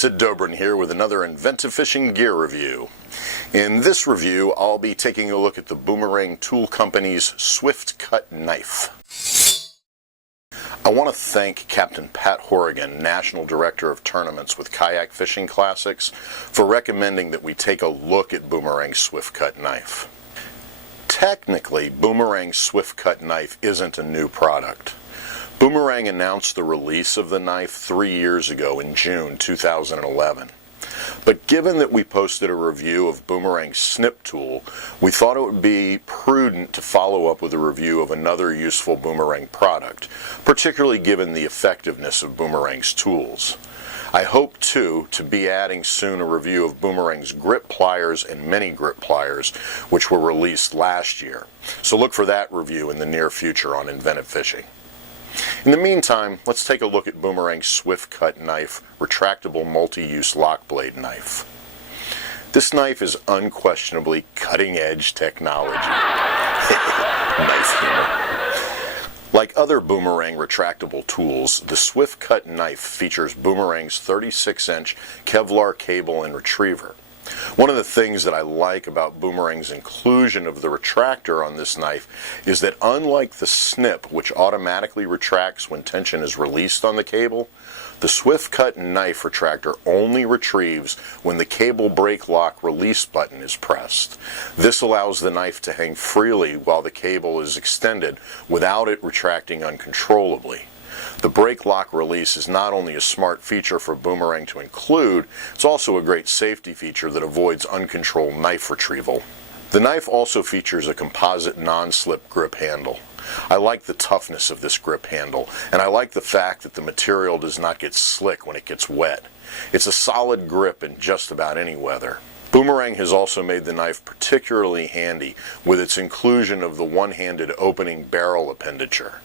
Sid Dobrin here with another Inventive Fishing Gear Review. In this review, I'll be taking a look at the Boomerang Tool Company's Swift Cut Knife. I want to thank Captain Pat Horrigan, National Director of Tournaments with Kayak Fishing Classics, for recommending that we take a look at Boomerang's Swift Cut Knife. Technically, Boomerang's Swift Cut Knife isn't a new product. Boomerang announced the release of the knife 3 years ago in June 2011. But given that we posted a review of Boomerang's snip tool, we thought it would be prudent to follow up with a review of another useful Boomerang product, particularly given the effectiveness of Boomerang's tools. I hope, too, to be adding soon a review of Boomerang's grip pliers and mini grip pliers, which were released last year. So look for that review in the near future on Inventive Fishing. In the meantime, let's take a look at Boomerang's Swift Cut Knife retractable multi-use lock blade knife. This knife is unquestionably cutting-edge technology. Nice humor. Like other Boomerang retractable tools, the Swift Cut Knife features Boomerang's 36-inch Kevlar cable and retriever. One of the things that I like about Boomerang's inclusion of the retractor on this knife is that unlike the snip, which automatically retracts when tension is released on the cable, the Swift Cut Knife retractor only retrieves when the cable brake lock release button is pressed. This allows the knife to hang freely while the cable is extended without it retracting uncontrollably. The brake lock release is not only a smart feature for Boomerang to include, it's also a great safety feature that avoids uncontrolled knife retrieval. The knife also features a composite non-slip grip handle. I like the toughness of this grip handle, and I like the fact that the material does not get slick when it gets wet. It's a solid grip in just about any weather. Boomerang has also made the knife particularly handy with its inclusion of the one-handed opening barrel appendature.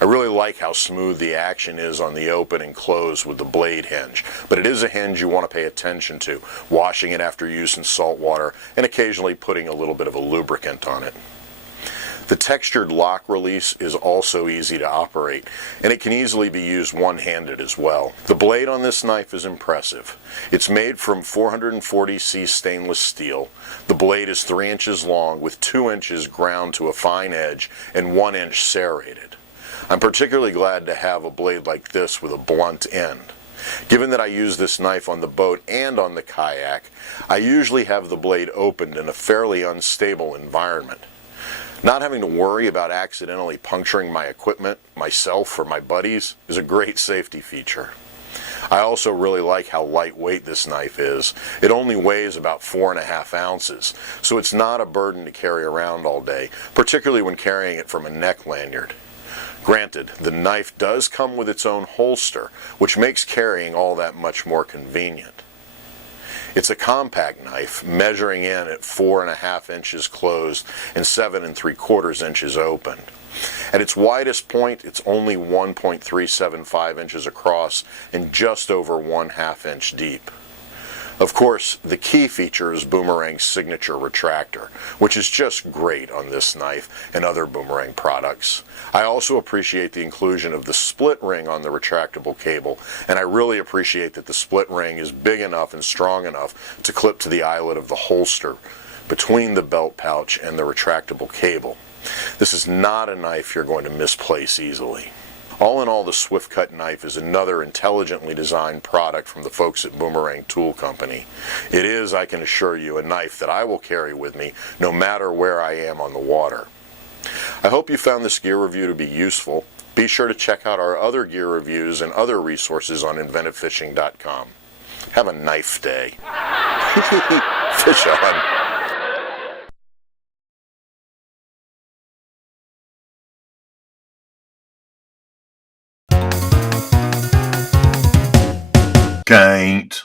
I really like how smooth the action is on the open and close with the blade hinge, but it is a hinge you want to pay attention to, washing it after use in salt water and occasionally putting a little bit of a lubricant on it. The textured lock release is also easy to operate, and it can easily be used one-handed as well. The blade on this knife is impressive. It's made from 440C stainless steel. The blade is 3 inches long with 2 inches ground to a fine edge and 1 inch serrated. I'm particularly glad to have a blade like this with a blunt end. Given that I use this knife on the boat and on the kayak, I usually have the blade opened in a fairly unstable environment. Not having to worry about accidentally puncturing my equipment, myself, or my buddies is a great safety feature. I also really like how lightweight this knife is. It only weighs about 4.5 ounces, so it's not a burden to carry around all day, particularly when carrying it from a neck lanyard. Granted, the knife does come with its own holster, which makes carrying all that much more convenient. It's a compact knife, measuring in at 4.5 inches closed and 7 3/4 inches open. At its widest point, it's only 1.375 inches across and just over 1/2 inch deep. Of course, the key feature is Boomerang's signature retractor, which is just great on this knife and other Boomerang products. I also appreciate the inclusion of the split ring on the retractable cable, and I really appreciate that the split ring is big enough and strong enough to clip to the eyelet of the holster between the belt pouch and the retractable cable. This is not a knife you're going to misplace easily. All in all, the Swift Cut Knife is another intelligently designed product from the folks at Boomerang Tool Company. It is, I can assure you, a knife that I will carry with me no matter where I am on the water. I hope you found this gear review to be useful. Be sure to check out our other gear reviews and other resources on InventiveFishing.com. Have a knife day. Fish on. Can't.